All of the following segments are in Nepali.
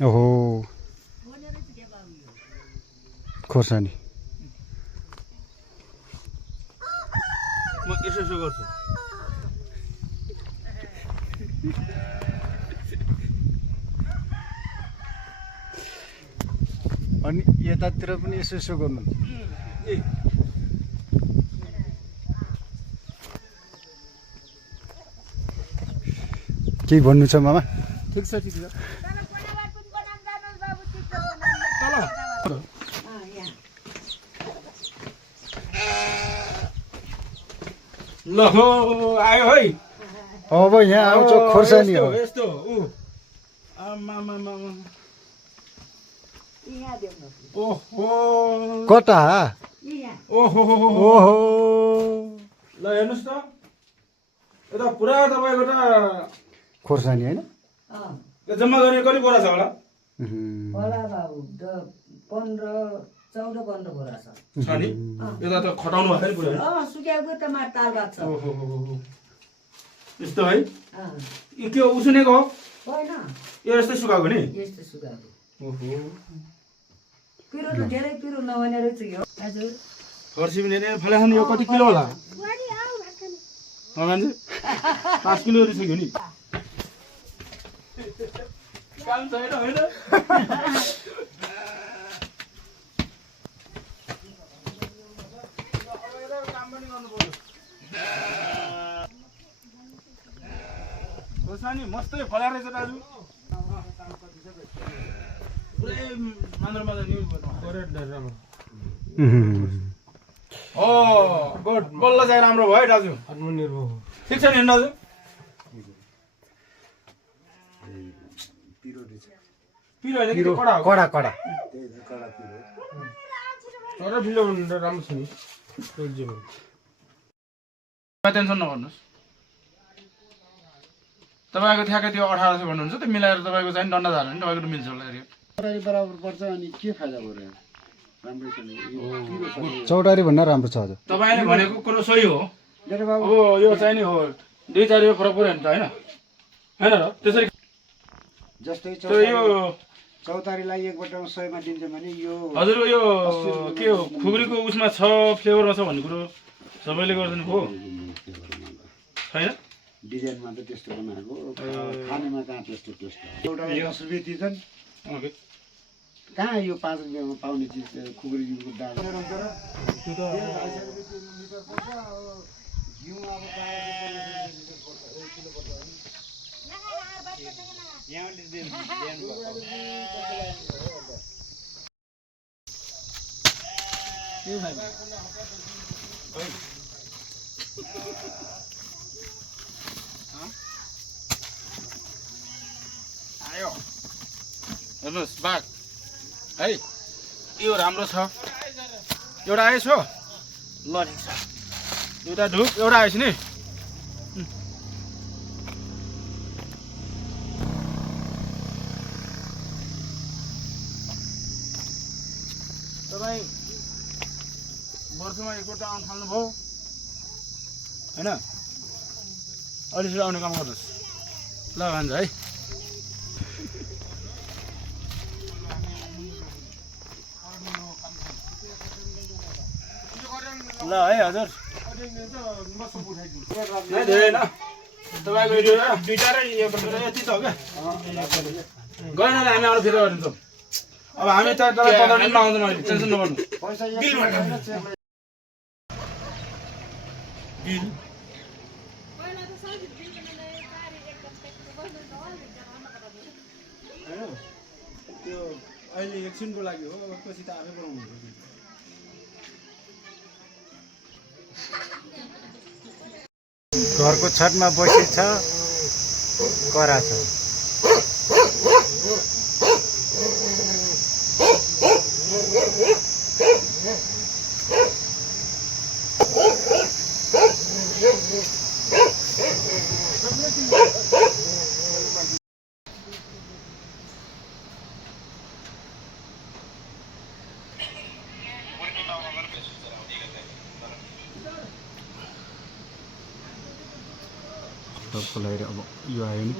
ओहो खोर्सानी म यसो यसो गर्छु अनि यतातिर पनि यसो यसो गर्नु केही भन्नु छ मामा ठिक छ ल हो आयो है अब यहाँ आउँछ खोर्सानी हो यस्तो ओहो कता ओहो ओहो ल हेर्नुहोस् त यता पुरा तपाईँको त खोर्सानी होइन जम्मा गर्ने कति बोरा छ होला होला बाबु 14 बोरा छ नि यता त खटाउनु भएको नि पुरा सुक्याएको त मा ताल बात छ ओहो यस्तो है यो के उसिनेको हो होइन यो यस्तै सुकाएको नि यस्तो सुक्याएको ओहो पिरो त धेरै पिरो नभने रहेछ यो हजुर फर्सी पनि फलाखान यो कति किलो होला मान्छे 5 किलो रहेछ नि काम छैन होइन खोर्सानी मस्तै फला रहेछ दाजु पुरै मान्द्रमा त न्युज राम्रो हो गुड बल्ल चाहिँ राम्रो भयो दाजु आत्मनिर्भर ठिक छ नि दाजु पिरो होइन कि कडा हो कडा कडा तर ढिलो राम्रो छ नि टेन्सन नगर्नुहोस् तपाईँको ठ्याक्कै त्यो 1800 भन्नुहुन्छ त्यो मिलाएर तपाईँको चाहिँ डन्डा झार्यो भने तपाईँको मिल्छ होला बराबर पर्छ अनि के फाइदा भयो चौतारी भन्दा राम्रो छ हजुर तपाईँले भनेको कुरो सही हो अब यो चाहिँ नि हो 2-4 रुपियाँ फरक पऱ्यो नि त होइन होइन र त्यसरी जस्तै यो चौतारीलाई 1 बटामा 100 मा दिन्छ भने यो हजुर यो के हो खुकुरीको उसमा छ फ्लेभरमा छ भन्ने कुरो सबैले गर्दैन हो छैन डिजाइनमा त त्यस्तो बनाएको खानेमा कहाँ त्यस्तो एउटा 10 रुपियाँ दिन्छन् कहाँ यो 5 रुपियाँमा पाउने चिज खुकुरीको दाम आयो हेर्नुहोस् बाघ है यो राम्रो छ एउटा आएछ ल ठिक छ एउटा ढुक एउटा आएछ नि तपाईँ वर्षमा एकपल्ट आउनु थाल्नुभयो होइन अहिले आउने काम गर्नुहोस् ल भन्छ है ल है हजुर धेरै होइन तपाईँको दुईवटा र यति छ क्या गएन हामी आउनु फेरि गरिदिन्छौँ अब हामी त तपाईँ 15 दिनमा आउँदैन अहिले टेन्सन नगर्नु त्यो अहिले एकछिनको लागि हो पछि त आफै बनाउनु हुन्छ घरको छतमा बसेछ करा छ सबको लागि अब यो आयो नि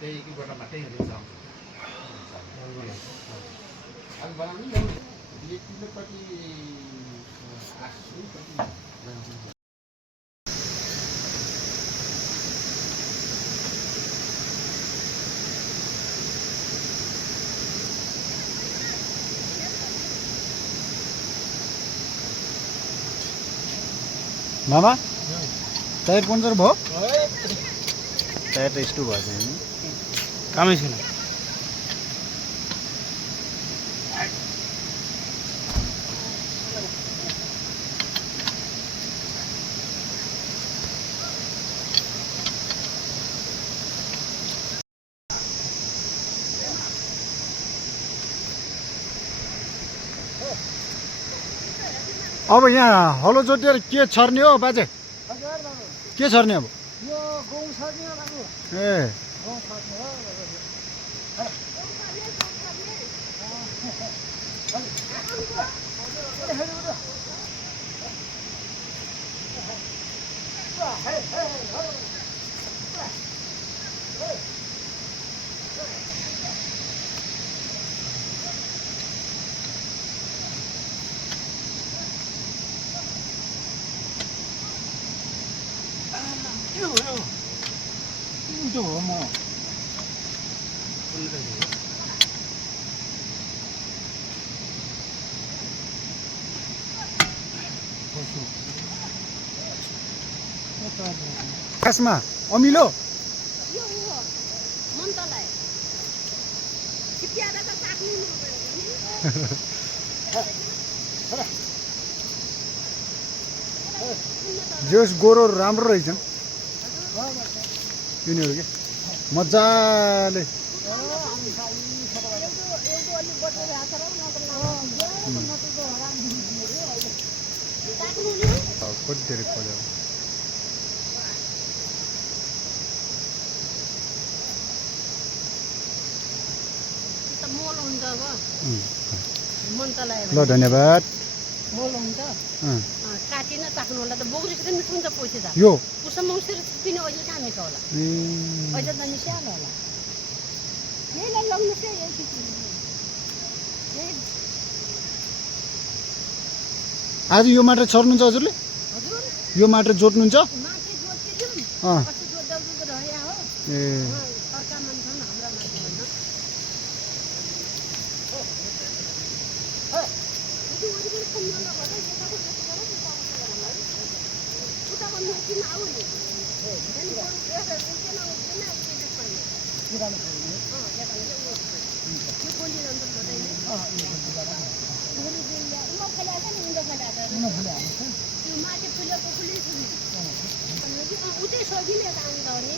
त्यही गोटा मात्रै हेर्नु छ अब बनाउनु नि यतिपट्टि मामा टायर पङ्चर भयो टायर त यस्तो भयो नि कामै छैन अब यहाँ हलो जोतेर के छर्ने हो बाजे के छर्ने अब ए त्यो हो म खासमा अमिलो यो हो मन्तलाई चिप्याएर त चाख्नु जोस गोरो राम्रो रहेछन् यिनीहरू के मजाले कति धेरै पऱ्यो मोल हुन्छ अब मन्तलाई ल धन्यवाद मोल हुन्छ काटिन चाख्नु होला त बोक्रेको त मिठो हुन्छ पैसा त यो पुसा मौसेर छिप्पिने अहिले कहाँ मिठो होला अहिले त मिसालो होला यहीलाई लग्नुहोस् है यही आज यो माटो छर्नुहुन्छ हजुरले हजुर यो माटो जोत्नुहुन्छ माथि जोतिदिउँ अँ कस्तो जोत्दा रह्या हो ए अर्का मान्छन् हाम्रा मान्छे भन्न उतै सजिलो काम त हो नि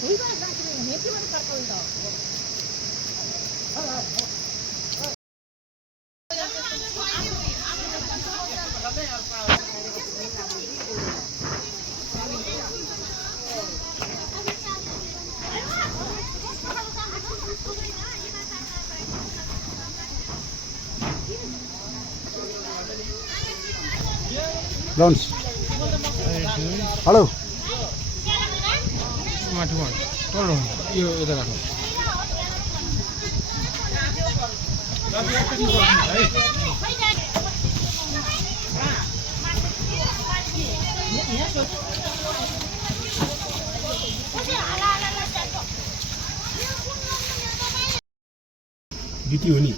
हुन्छ साथी हेपीबाट फर्काउनु लन्च हेलो माथि तल यो यता राख्नु बिटी हो नि